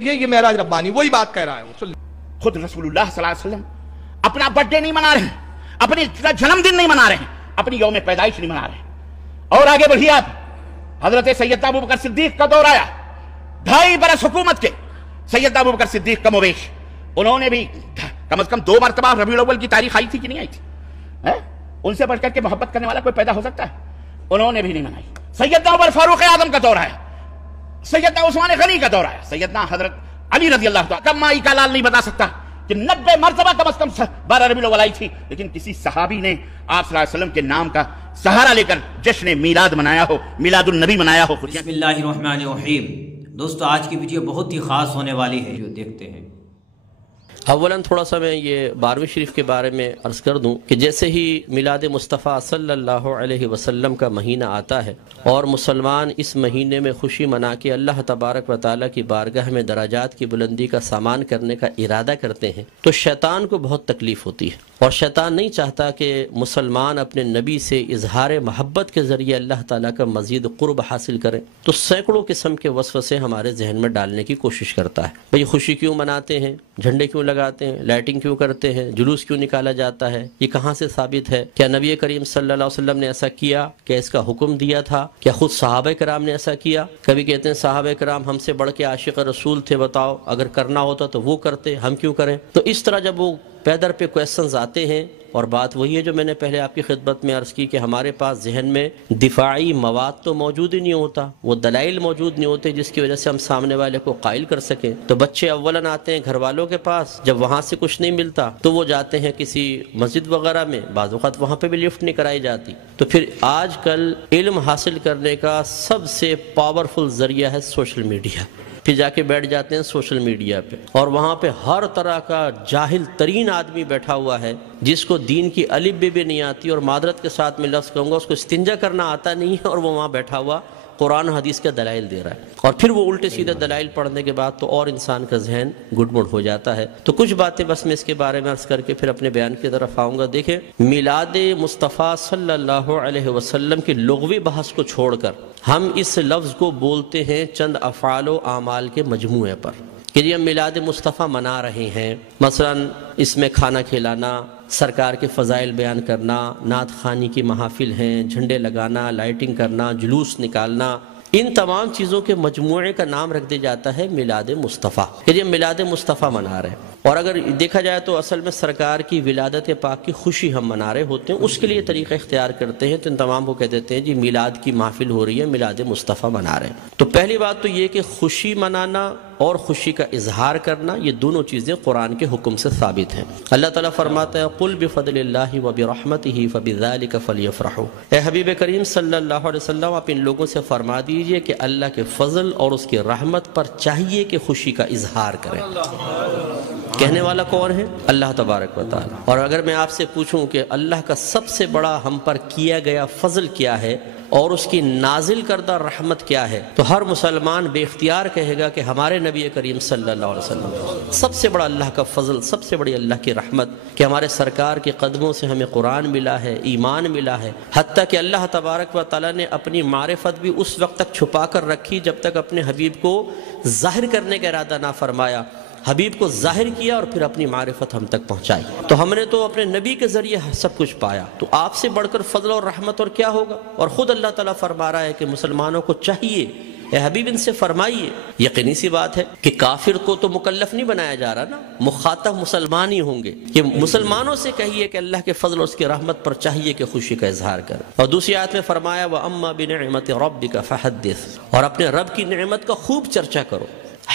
یہ معراج ربانی وہی بات کہہ رہا ہے. خود رسول اللہ صلی اللہ علیہ وسلم اپنا برتھ ڈے نہیں منا رہے ہیں، اپنی جنم دن نہیں منا رہے ہیں، اپنی یوم پیدائش نہیں منا رہے ہیں. اور آگے بڑھیے آپ، حضرت سیدنا ابوبکر صدیق کا دور آیا، 2.5 برس حکومت کے سیدنا ابوبکر صدیق کم و بیش، انہوں نے بھی کم از کم 2 مرتبہ ربیع الاول کی تاریخ آئی تھی کہ نہیں آئی تھی؟ ان سے بڑھ کر کے محبت کرنے والا کوئی پیدا ہو سکتا ہے؟ انہوں نے بھی نہیں منائی. سیدنا عمر فاروق اعظم کا دور آیا، سیدنا عثمان غنی کا دور آیا، سیدنا حضرت علی رضی اللہ عنہ. کم مائی کا لال نہیں بتا سکتا کہ 90 مرتبہ کم از کم 12 ربیع الاول آئی تھی، لیکن کسی صحابی نے آپ صلی اللہ علیہ وسلم کے نام کا سہارا لے کر جشن میلاد منایا ہو، میلاد النبی منایا ہو. بسم اللہ الرحمن الرحیم. دوستو آج کی ویڈیو بہت ہی خاص ہونے والی ہے، جو دیکھتے ہیں. اولاً تھوڑا سا میں یہ 12ویں شریف کے بارے میں عرض کر دوں کہ جیسے ہی میلاد مصطفیٰ صلی اللہ علیہ وسلم کا مہینہ آتا ہے اور مسلمان اس مہینے میں خوشی منا کے اللہ تبارک و تعالیٰ کی بارگاہ میں درجات کی بلندی کا سامان کرنے کا ارادہ کرتے ہیں تو شیطان کو بہت تکلیف ہوتی ہے، اور شیطان نہیں چاہتا کہ مسلمان اپنے نبی سے اظہار محبت کے ذریعے اللہ تعالیٰ کا مزید قرب حاصل کریں. تو سینکڑوں قسم کے وسوسے ہمارے ذہن میں ڈالنے کی کوشش کرتا ہے. بھئی خوشی کیوں مناتے ہیں، جھنڈے کیوں لگاتے ہیں، لائٹنگ کیوں کرتے ہیں، جلوس کیوں نکالا جاتا ہے، یہ کہاں سے ثابت ہے؟ کیا نبی کریم صلی اللہ علیہ وسلم نے ایسا کیا؟ کیا اس کا حکم دیا تھا؟ کیا خود صحابہ کرام نے ایسا کیا؟ کبھی کہتے ہیں صحابہ کرام ہم سے بڑھ کے عاشق رسول تھے، بتاؤ اگر کرنا ہوتا تو وہ کرتے، ہم کیوں کریں؟ تو اس طرح جب وہ پیدر پہ کویسچنز آتے ہیں، اور بات وہی ہے جو میں نے پہلے آپ کی خدمت میں عرض کی کہ ہمارے پاس ذہن میں دفاعی مواد تو موجود ہی نہیں ہوتا، وہ دلائل موجود نہیں ہوتے جس کی وجہ سے ہم سامنے والے کو قائل کر سکیں. تو بچے اولاً آتے ہیں گھر والوں کے پاس، جب وہاں سے کچھ نہیں ملتا تو وہ جاتے ہیں کسی مسجد وغیرہ میں، بعض اوقات وہاں پہ بھی لفٹ نہیں کرائی جاتی. تو پھر آج کل علم حاصل کرنے کا سب سے پاورفل ذریعہ ہے سوشل میڈیا. پھر جا کے بیٹھ جاتے ہیں سوشل میڈیا پہ، اور وہاں پہ ہر طرح کا جاہل ترین آدمی بیٹھا ہوا ہے جس کو دین کی الف بے بھی نہیں آتی، اور معذرت کے ساتھ میں لفظ کہوں گا اس کو استنجا کرنا آتا نہیں ہے، اور وہ وہاں بیٹھا ہوا قرآن حدیث کے دلائل دے رہا ہے. اور پھر وہ الٹے سیدھے دلائل پڑھنے کے بعد تو اور انسان کا ذہن گڈ مڈ ہو جاتا ہے. تو کچھ باتیں بس میں اس کے بارے میں عرض کر کے پھر اپنے بیان کی طرف آؤں گا. دیکھیں، میلاد مصطفیٰ صلی اللہ علیہ وسلم کی لغوی بحث کو چھوڑ کر ہم اس لفظ کو بولتے ہیں چند افعال و اعمال کے مجموعے پر کہ جی ہم میلاد مصطفیٰ منا رہے ہیں. مثلا اس میں کھانا کھلانا، سرکار کے فضائل بیان کرنا، نعت خوانی کی محافل ہیں، جھنڈے لگانا، لائٹنگ کرنا، جلوس نکالنا، ان تمام چیزوں کے مجموعے کا نام رکھ دیا جاتا ہے میلاد مصطفیٰ کہ جی ہم میلاد مصطفیٰ منا رہے ہیں. اور اگر دیکھا جائے تو اصل میں سرکار کی ولادت پاک کی خوشی ہم منا رہے ہوتے ہیں، اس کے لیے طریقہ اختیار کرتے ہیں تو ان تمام کو کہہ دیتے ہیں جی میلاد کی محفل ہو رہی ہے، میلاد مصطفیٰ منا رہے ہیں. تو پہلی بات تو یہ کہ خوشی منانا اور خوشی کا اظہار کرنا، یہ دونوں چیزیں قرآن کے حکم سے ثابت ہیں. اللہ تعالیٰ فرماتا ہے قل بفضل اللہ وبرحمتہ فبذلک فلیفرحوا. اے حبیب کریم صلی اللہ علیہ وسلم آپ ان لوگوں سے فرما دیجئے کہ اللہ کے فضل اور اس کی رحمت پر چاہیے کہ خوشی کا اظہار کریں. کہنے والا کون ہے؟ اللہ تبارک و تعالی. اور اگر میں آپ سے پوچھوں کہ اللہ کا سب سے بڑا ہم پر کیا گیا فضل کیا ہے اور اس کی نازل کردہ رحمت کیا ہے، تو ہر مسلمان بے اختیار کہے گا کہ ہمارے نبی کریم صلی اللہ علیہ وسلم. سب سے بڑا اللہ کا فضل، سب سے بڑی اللہ کی رحمت کہ ہمارے سرکار کے قدموں سے ہمیں قرآن ملا ہے، ایمان ملا ہے. حتیٰ کہ اللہ تبارک و تعالیٰ نے اپنی معرفت بھی اس وقت تک چھپا کر رکھی جب تک اپنے حبیب کو ظاہر کرنے کا ارادہ نہ فرمایا. حبیب کو ظاہر کیا اور پھر اپنی معرفت ہم تک پہنچائی. تو ہم نے تو اپنے نبی کے ذریعے سب کچھ پایا، تو آپ سے بڑھ کر فضل اور رحمت اور کیا ہوگا؟ اور خود اللہ تعالیٰ فرما رہا ہے کہ مسلمانوں کو چاہیے، اے حبیب ان سے فرمائیے. یقینی سی بات ہے کہ کافر کو تو مکلف نہیں بنایا جا رہا نا، مخاطب مسلمان ہی ہوں گے. کہ مسلمانوں سے کہیے کہ اللہ کے فضل اور اس کی رحمت پر چاہیے کہ خوشی کا اظہار کریں. اور دوسری آیت میں فرمایا وَأَمَّا بِنِعْمَةِ رَبِّكَ فَحَدِّثْ، اور اپنے رب کی نعمت کا خوب چرچا کرو.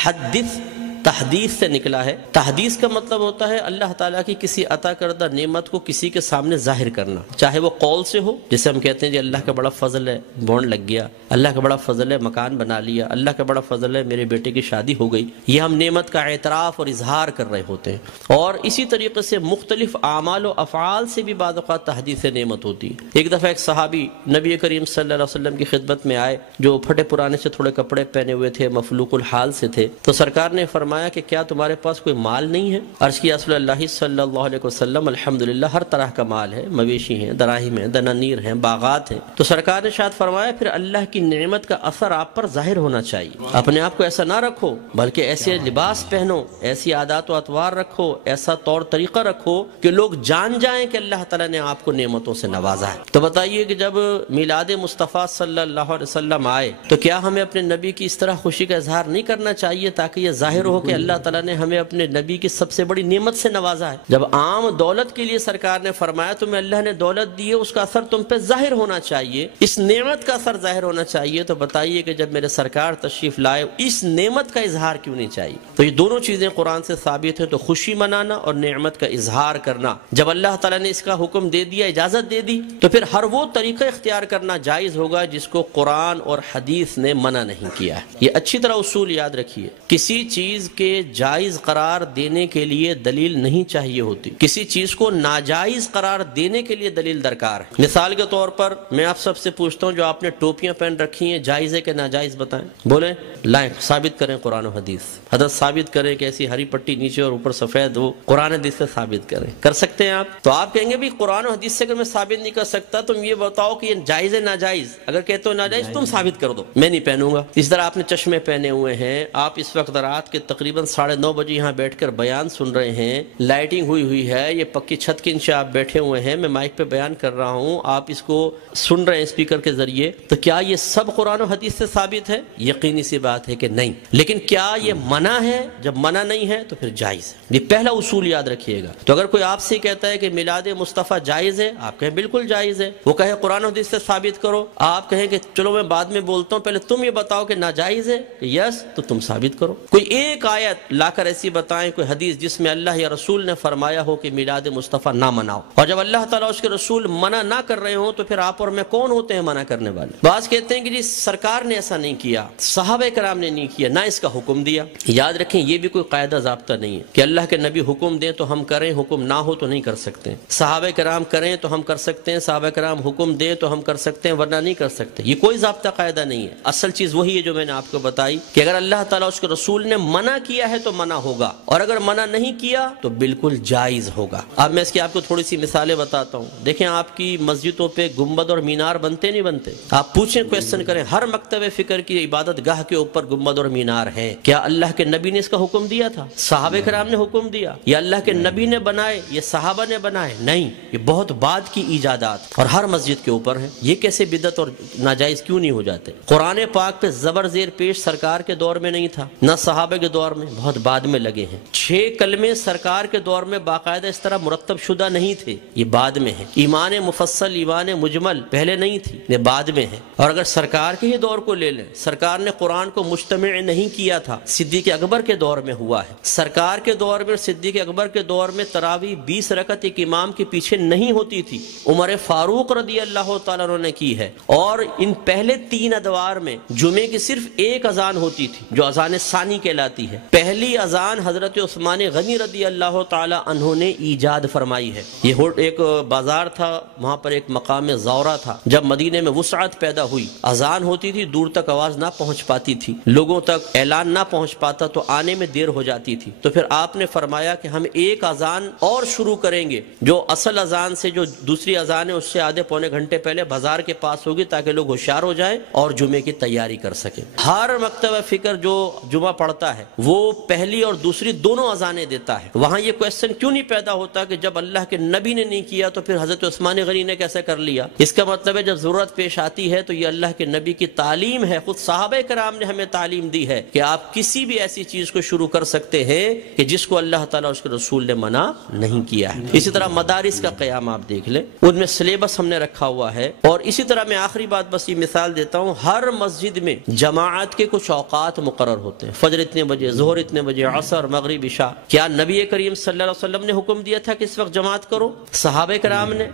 حدث تحدیث سے نکلا ہے. تحدیث کا مطلب ہوتا ہے اللہ تعالیٰ کی کسی عطا کردہ نعمت کو کسی کے سامنے ظاہر کرنا، چاہے وہ قول سے ہو، جیسے ہم کہتے ہیں جی اللہ کا بڑا فضل ہے بونڈ لگ گیا، اللہ کا بڑا فضل ہے مکان بنا لیا، اللہ کا بڑا فضل ہے میرے بیٹے کی شادی ہو گئی. یہ ہم نعمت کا اعتراف اور اظہار کر رہے ہوتے ہیں. اور اسی طریقے سے مختلف اعمال و افعال سے بھی بعض اوقات تحدیث نعمت ہوتی ہے. ایک دفعہ ایک صحابی نبی کریم صلی اللہ علیہ وسلم کی خدمت میں آئے جو پھٹے پرانے سے تھوڑے کپڑے پہنے ہوئے تھے، مفلوق الحال سے تھے. تو سرکار نے فرمایا فرمایا کہ کیا تمہارے پاس کوئی مال نہیں ہے؟ عرض کیا رسول اللہ صلی اللہ علیہ وسلم الحمدللہ ہر طرح کا مال ہے، مویشی ہیں، دراہم ہیں، دنانیر ہیں، باغات ہیں۔ تو سرکار نے شاید فرمایا پھر اللہ کی نعمت کا اثر آپ پر ظاہر ہونا چاہیے، اپنے آپ کو ایسا نہ رکھو بلکہ ایسے لباس پہنو، ایسی عادات و اطوار رکھو، ایسا طور طریقہ رکھو کہ لوگ جان جائیں کہ اللہ تعالیٰ نے آپ کو نعمتوں سے نوازا ہے۔ تو بتائیے کہ جب میلاد مصطفیٰ صلی اللہ علیہ وسلم آئے تو کیا ہمیں اپنے نبی کی اس طرح خوشی کا اظہار نہیں کرنا چاہیے تاکہ یہ ظاہر ہو کہ اللہ تعالیٰ نے ہمیں اپنے نبی کی سب سے بڑی نعمت سے نوازا ہے؟ جب عام دولت کے لیے سرکار نے فرمایا تمہیں اللہ نے دولت دی ہے، اس کا اثر تم پہ ظاہر ہونا چاہیے، اس نعمت کا اثر ظاہر ہونا چاہیے، تو بتائیے کہ جب میرے سرکار تشریف لائے اس نعمت کا اظہار کیوں نہیں چاہیے؟ تو یہ دونوں چیزیں قرآن سے ثابت ہیں، تو خوشی منانا اور نعمت کا اظہار کرنا۔ جب اللہ تعالیٰ نے اس کا حکم دے دیا، اجازت دے دی، تو پھر ہر وہ طریقہ اختیار کرنا جائز ہوگا جس کو قرآن اور حدیث نے منع نہیں کیا ہے۔ یہ اچھی طرح اصول یاد رکھیے، کسی چیز کے جائز قرار دینے کے لیے دلیل نہیں چاہیے ہوتی، کسی چیز کو ناجائز قرار دینے کے لیے دلیل درکار ہے۔ مثال کے طور پر میں آپ سب سے پوچھتا ہوں جو آپ نے ٹوپیاں پہن رکھی ہیں، جائز ہے کہ ناجائز بتائیں؟ بولیں، لائیں، ثابت کریں قرآن و حدیث۔ حضرت ثابت کریں کہ ایسی ہری پٹی نیچے اور اوپر سفید ہو، قرآن حدیث سے ثابت کریں۔ کر سکتے ہیں آپ؟ تو آپ کہیں گے بھی قرآن و حدیث سے اگر میں ثابت نہیں کر سکتا تم یہ بتاؤ کہ یہ جائز ہے ناجائز؟ اگر کہتے ہو ناجائز تم ثابت کر دو، میں نہیں پہنوں گا۔ اس طرح آپ نے چشمے پہنے ہوئے ہیں، آپ اس وقت رات کے تقریباً 9:30 بجے یہاں بیٹھ کر بیان سن رہے ہیں، لائٹنگ ہوئی ہے، یہ پکی چھت کے نیچے آپ بیٹھے ہوئے ہیں، میں مائک پہ بیان کر رہا ہوں، آپ اس کو سن رہے ہیں اسپیکر کے ذریعے، تو کیا یہ سب قرآن و حدیث سے ثابت ہے؟ یقینی سی بات ہے کہ نہیں۔ لیکن کیا یہ منع ہے؟ جب منع نہیں ہے تو پھر جائز ہے۔ یہ پہلا اصول یاد رکھیے گا۔ تو اگر کوئی آپ سے کہتا ہے کہ میلاد مصطفیٰ جائز ہے، آپ کہیں بالکل جائز ہے، وہ کہے قرآن و حدیث سے ثابت کرو، آپ کہیں کہ چلو میں بعد میں بولتا ہوں، پہلے تم یہ بتاؤ کہ ناجائز ہے کہ یس، تو تم ثابت کرو۔ کوئی ایک آیت لا کر ایسی بتائیں، کوئی حدیث جس میں اللہ یا رسول نے فرمایا ہو کہ میلاد مصطفیٰ نہ مناؤ، اور جب اللہ تعالیٰ اس کے رسول منع نہ کر رہے ہوں تو پھر آپ اور میں کون ہوتے ہیں منع کرنے والے؟ بعض کہتے ہیں کہ جی سرکار نے ایسا نہیں کیا، صحابہ کرام نے نہیں کیا، نہ اس کا حکم دیا۔ یاد رکھیں یہ بھی کوئی قاعدہ ضابطہ نہیں ہے کہ اللہ کے نبی حکم دیں تو ہم کریں، حکم نہ ہو تو نہیں کر سکتے۔ صحابہ کرام کریں تو ہم کر سکتے ہیں، صحابہ کرام حکم دیں تو ہم کر سکتے ہیں، ورنہ نہیں کر سکتے۔ یہ کوئی ضابطہ قاعدہ نہیں ہے۔ اصل چیز وہی ہے جو میں نے آپ کو بتائی کہ اگر اللہ تعالیٰ اس کے رسول نے منع کیا ہے تو منع ہوگا، اور اگر منع نہیں کیا تو بالکل جائز ہوگا۔ اب میں اس کی آپ کو تھوڑی سی مثالیں بتاتا ہوں۔ دیکھیں آپ کی مسجدوں پہ گنبد اور مینار بنتے نہیں بنتے؟ آپ پوچھیں، کویسچن کریں، ہر مکتب فکر کی عبادت گاہ کے اوپر گنبد اور مینار ہے، کیا اللہ کے نبی نے اس کا حکم دیا تھا؟ صحابہ کرام نے حکم دیا؟ یا اللہ کے نبی نے بنائے، یہ صحابہ نے بنائے؟ نہیں، یہ بہت بعد کی ایجادات اور ہر مسجد کے اوپر ہیں۔ یہ کیسے بدعت اور ناجائز کیوں نہیں ہو جاتے؟ قرآن پاک پہ زبر زیر پیش سرکار کے دور میں نہیں تھا، نہ صحابہ کے دور میں، بہت بعد میں لگے ہیں۔ 6 کلمے سرکار کے دور میں باقاعدہ اس طرح مرتب شدہ نہیں تھے، یہ بعد میں ہے۔ ایمان مفصل، ایمان مجمل پہلے نہیں تھی، یہ بعد میں ہے۔ اور اگر سرکار کے ہی دور کو لے لیں، سرکار نے قرآن کو مجتمع نہیں کیا تھا، صدیق اکبر کے دور میں ہوا ہے۔ سرکار کے دور میں، صدیق اکبر کے دور میں تراویح 20 رکعت ایک امام کے پیچھے نہیں ہوتی تھی، عمر فاروق رضی اللہ تعالیٰ عنہ نے کی ہے۔ اور ان پہلے 3 ادوار میں جمعے کی صرف ایک اذان ہوتی تھی جو اذان ثانی کہلاتی ہے۔ پہلی اذان حضرت عثمان غنی رضی اللہ تعالیٰ عنہ نے ایجاد فرمائی ہے۔ یہ ایک بازار تھا، وہاں پر ایک مقام زورہ تھا۔ جب مدینے میں وسعت پیدا ہوئی، اذان ہوتی تھی، دور تک آواز نہ پہنچ پاتی تھی، لوگوں تک اعلان نہ پہنچ پاتا تو آنے میں دیر ہو جاتی تھی۔ تو پھر آپ نے فرمایا کہ ہم ایک اذان اور شروع کریں گے جو اصل اذان سے، جو دوسری اذان ہے اس سے آدھے پونے گھنٹے پہلے بازار کے پاس ہوگی تاکہ لوگ ہوشیار ہو جائیں اور جمعے کی تیاری کر سکیں۔ ہر مکتبہ فکر جو جمعہ پڑھتا ہے وہ پہلی اور دوسری دونوں اذانیں دیتا ہے۔ وہاں یہ کویسچن کیوں نہیں پیدا ہوتا کہ جب اللہ کے نبی نے نہیں کیا تو پھر حضرت عثمان غنی نے کیسے کر لیا؟ اس کا مطلب ہے جب ضرورت پیش آتی ہے تو یہ اللہ کے نبی کی تعلیم ہے، خود صحابہ کرام نے ہمیں تعلیم دی ہے کہ آپ کسی بھی ایسی چیز کو شروع کر سکتے ہیں کہ جس کو اللہ تعالیٰ اس کے رسول نے منع نہیں کیا ہے۔ اسی طرح مدارس کا قیام آپ دیکھ لیں، ان میں سلیبس ہم نے رکھا ہوا ہے۔ اور اسی طرح میں آخری بات بس یہ مثال دیتا ہوں، ہر مسجد میں جماعت کے کچھ اوقات مقرر ہوتے ہیں، فجر اتنے بجے، ظہر اتنے بجے، عصر، مغرب، عشاء۔ کیا نبی کریم صلی اللہ علیہ وسلم نے حکم دیا تھا کہ اس وقت جماعت کرو؟ صحابہ کرام نے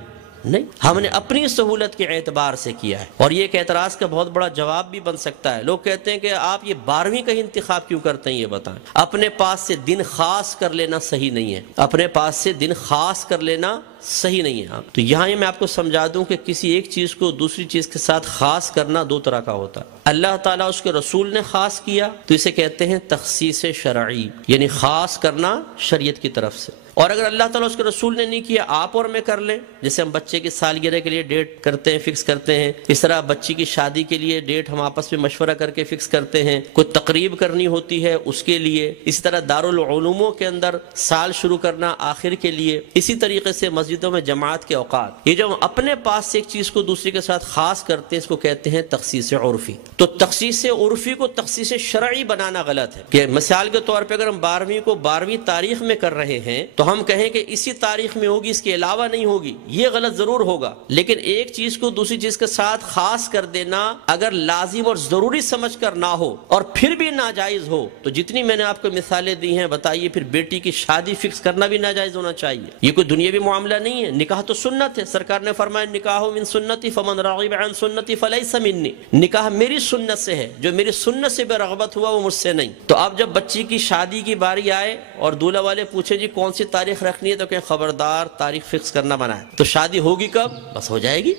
نہیں، ہم نے اپنی سہولت کے اعتبار سے کیا ہے۔ اور یہ ایک اعتراض کا بہت بڑا جواب بھی بن سکتا ہے۔ لوگ کہتے ہیں کہ آپ یہ 12ویں کا انتخاب کیوں کرتے ہیں؟ یہ بتائیں۔ اپنے پاس سے دن خاص کر لینا صحیح نہیں ہے، اپنے پاس سے دن خاص کر لینا صحیح نہیں ہے۔ تو یہاں میں آپ کو سمجھا دوں کہ کسی ایک چیز کو دوسری چیز کے ساتھ خاص کرنا دو طرح کا ہوتا ہے۔ اللہ تعالیٰ اس کے رسول نے خاص کیا تو اسے کہتے ہیں تخصیص شرعی، یعنی خاص کرنا شریعت کی طرف سے۔ اور اگر اللہ تعالیٰ اس کے رسول نے نہیں کیا، آپ اور میں کر لیں، جیسے ہم بچے کی سالگرہ کے لیے ڈیٹ کرتے ہیں، فکس کرتے ہیں، اس طرح بچی کی شادی کے لیے ڈیٹ ہم آپس میں مشورہ کر کے فکس کرتے ہیں، کوئی تقریب کرنی ہوتی ہے اس کے لیے، اسی طرح دارالعلوموں کے اندر سال شروع کرنا آخر کے لیے، اسی طریقے سے مسجدوں میں جماعت کے اوقات، یہ جو ہم اپنے پاس سے ایک چیز کو دوسری کے ساتھ خاص کرتے ہیں اس کو کہتے ہیں تخصیص عرفی۔ تو تخصیص عرفی کو تخصیص شرعی بنانا غلط ہے، کہ مثال کے طور پہ اگر ہم 12ویں کو 12ویں تاریخ میں کر رہے ہیں تو ہم کہیں کہ اسی تاریخ میں ہوگی، اس کے علاوہ نہیں ہوگی، یہ غلط ضرور ہوگا۔ لیکن ایک چیز کو دوسری چیز کے ساتھ خاص کر دینا اگر لازم اور ضروری سمجھ کر نہ ہو اور پھر بھی ناجائز ہو، تو جتنی میں نے آپ کو مثالیں دی ہیں بتائیے، پھر بیٹی کی شادی فکس کرنا بھی ناجائز ہونا چاہیے۔ یہ کوئی دنیاوی معاملہ نہیں ہے، نکاح تو سنت ہے، سرکار نے فرمایا نکاح من سنتی فمن راغب عن سنتی فلیس منی، نکاح میری سنت سے ہے، جو میری سنت سے بے رغبت ہوا وہ مجھ سے نہیں۔ تو اب جب بچی کی شادی کی باری آئے اور دولہا والے پوچھے جی کون سی تاریخ رکھنی ہے، تو کہ خبردار تاریخ فکس کرنا منع ہے۔ تو شادی ہوگی کب؟ بس ہو جائے گی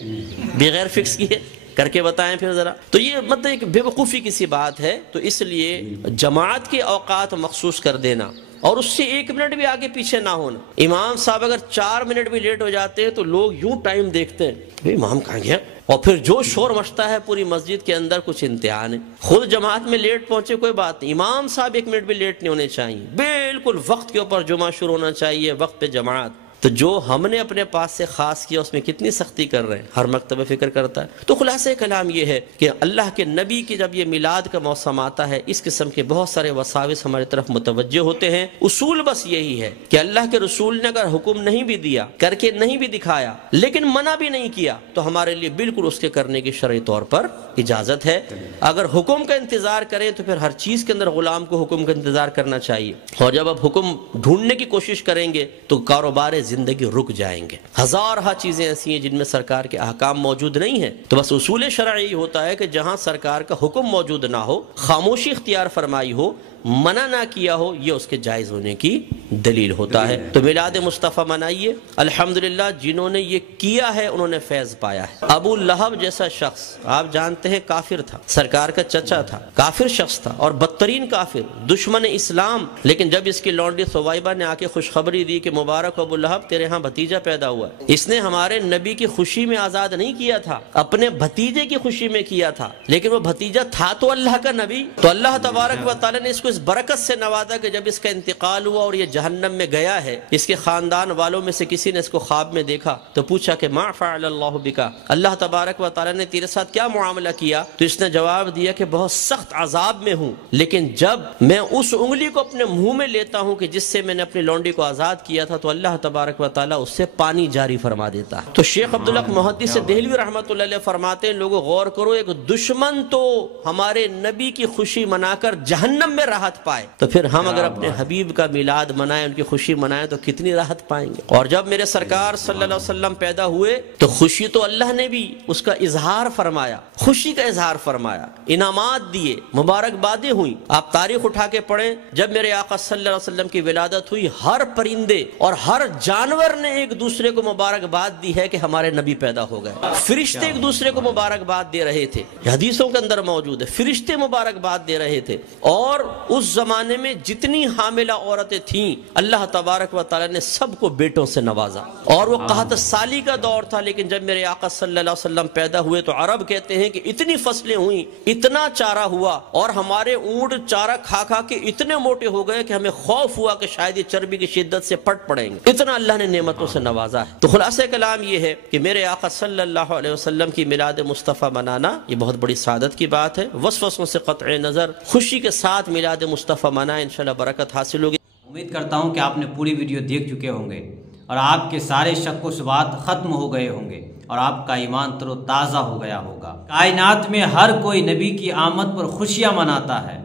بغیر فکس کیے، کر کے بتائیں پھر ذرا۔ تو یہ مطلب ایک بے وقوفی کی سی بات ہے۔ تو اس لیے جماعت کے اوقات مخصوص کر دینا اور اس سے 1 منٹ بھی آگے پیچھے نہ ہونا۔ امام صاحب اگر 4 منٹ بھی لیٹ ہو جاتے ہیں تو لوگ یوں ٹائم دیکھتے ہیں، بھئی امام کہاں گیا، اور پھر جو شور مچتا ہے پوری مسجد کے اندر، کچھ انتہا نہیں۔ خود جماعت میں لیٹ پہنچے کوئی بات نہیں، امام صاحب 1 منٹ بھی لیٹ نہیں ہونے چاہیے، بالکل وقت کے اوپر جمعہ شروع ہونا چاہیے، وقت پہ جماعت۔ تو جو ہم نے اپنے پاس سے خاص کیا اس میں کتنی سختی کر رہے ہیں، ہر مکتبہ فکر کرتا ہے۔ تو خلاصہ کلام یہ ہے کہ اللہ کے نبی کی جب یہ میلاد کا موسم آتا ہے، اس قسم کے بہت سارے وساوس ہماری طرف متوجہ ہوتے ہیں۔ اصول بس یہی ہے کہ اللہ کے رسول نے اگر حکم نہیں بھی دیا، کر کے نہیں بھی دکھایا، لیکن منع بھی نہیں کیا، تو ہمارے لیے بالکل اس کے کرنے کی شرعی طور پر اجازت ہے۔ اگر حکم کا انتظار کریں تو پھر ہر چیز کے اندر غلام کو حکم کا انتظار کرنا چاہیے، اور جب آپ حکم ڈھونڈنے کی کوشش کریں گے تو کاروبار زندگی رک جائیں گے۔ ہزارہ چیزیں ایسی ہیں جن میں سرکار کے احکام موجود نہیں ہیں۔ تو بس اصول شرعی ہوتا ہے کہ جہاں سرکار کا حکم موجود نہ ہو، خاموشی اختیار فرمائی ہو، منع نہ کیا ہو، یہ اس کے جائز ہونے کی دلیل ہوتا ہے۔ تو میلاد مصطفیٰ منائیے، الحمدللہ جنہوں نے یہ کیا ہے انہوں نے فیض پایا ہے۔ ابو لہب جیسا شخص آپ جانتے ہیں کافر تھا، سرکار کا چچا تھا، کافر شخص تھا اور بدترین کافر، دشمن اسلام، لیکن جب اس کی لونڈی ثویبہ نے آ کے خوشخبری دی کہ مبارک ابو لہب تیرے ہاں بھتیجا پیدا ہوا ہے، اس نے ہمارے نبی کی خوشی میں آزاد نہیں کیا تھا، اپنے بھتیجے کی خوشی میں کیا تھا، لیکن وہ بھتیجا تھا تو اللہ کا نبی۔ تو اللہ تبارک و تعالی نے اس کو اس برکت سے نوازا کہ جب اس کا انتقال ہوا اور یہ جہنم میں گیا ہے، اس کے خاندان والوں میں سے کسی نے اس کو خواب میں دیکھا تو پوچھا کہ ما فعل اللہ بکا، اللہ تبارک و تعالی نے تیرے ساتھ کیا معاملہ کیا؟ تو اس نے جواب دیا کہ بہت سخت عذاب میں ہوں، لیکن جب میں اس انگلی کو اپنے منہ میں لیتا ہوں کہ جس سے میں نے اپنی لونڈی کو آزاد کیا تھا، تو اللہ تبارک و تعالی اس سے پانی جاری فرما دیتا ہے۔ تو شیخ عبدالحق محدث دہلوی رحمۃ اللہ علیہ فرماتے ہیں لوگوں غور کرو، ایک دشمن تو ہمارے نبی کی خوشی منا کر جہنم میں راحت پائے، تو پھر ہم اگر اپنے حبیب کا میلاد منائیں، ان کی خوشی منائیں تو کتنی راحت پائیں گے۔ اور جب میرے سرکار صلی اللہ علیہ وسلم پیدا ہوئے تو خوشی تو اللہ نے بھی اس کا اظہار فرمایا، خوشی کا اظہار فرمایا، انعامات دیے، مبارکبادیں ہوئیں۔ آپ تاریخ اٹھا کے پڑھیں، جب میرے آقا صلی اللہ علیہ وسلم کی ولادت ہوئی، ہر پرندے اور ہر جانور نے ایک دوسرے کو مبارکباد دی ہے کہ ہمارے نبی پیدا ہو گئے۔ فرشتے ایک دوسرے کو مبارکباد دے رہے تھے، حدیثوں کے اندر موجود ہے، فرشتے مبارکباد دے رہے تھے۔ اور اس زمانے میں جتنی حاملہ عورتیں تھیں اللہ تبارک و تعالی نے سب کو بیٹوں سے نوازا، اور وہ قحط سالی کا دور تھا، لیکن جب میرے آقا صلی اللہ علیہ وسلم پیدا ہوئے تو عرب کہتے ہیں کہ اتنی فصلیں ہوئیں، اتنا چارہ ہوا، اور ہمارے اونٹ چارہ کھا کھا کے اتنے موٹے ہو گئے کہ ہمیں خوف ہوا کہ شاید یہ چربی کی شدت سے پٹ پڑیں گے، اتنا اللہ نے نعمتوں سے نوازا ہے۔ تو خلاصہ کلام یہ ہے کہ میرے آقا صلی اللہ علیہ وسلم کی میلاد مصطفیٰ منانا یہ بہت بڑی سعادت کی بات ہے۔ وسوسوں سے قطع نظر خوشی کے ساتھ میلاد مصطفیٰ منائیں، انشاءاللہ برکت حاصل ہوگی۔ امید کرتا ہوں کہ آپ نے پوری ویڈیو دیکھ چکے ہوں گے اور آپ کے سارے شک و شبہات ختم ہو گئے ہوں گے اور آپ کا ایمان تر و تازہ ہو گیا ہوگا۔ کائنات میں ہر کوئی نبی کی آمد پر خوشیاں مناتا ہے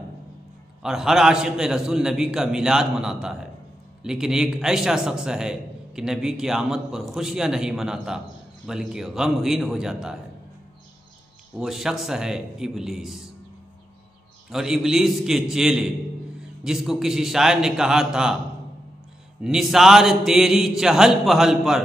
اور ہر عاشق رسول نبی کا میلاد مناتا ہے، لیکن ایک ایسا شخص ہے کہ نبی کی آمد پر خوشیاں نہیں مناتا بلکہ غمگین ہو جاتا ہے۔ وہ شخص ہے ابلیس، اور ابلیس کے چیلے، جس کو کسی شاعر نے کہا تھا نثار تیری چہل پہل پر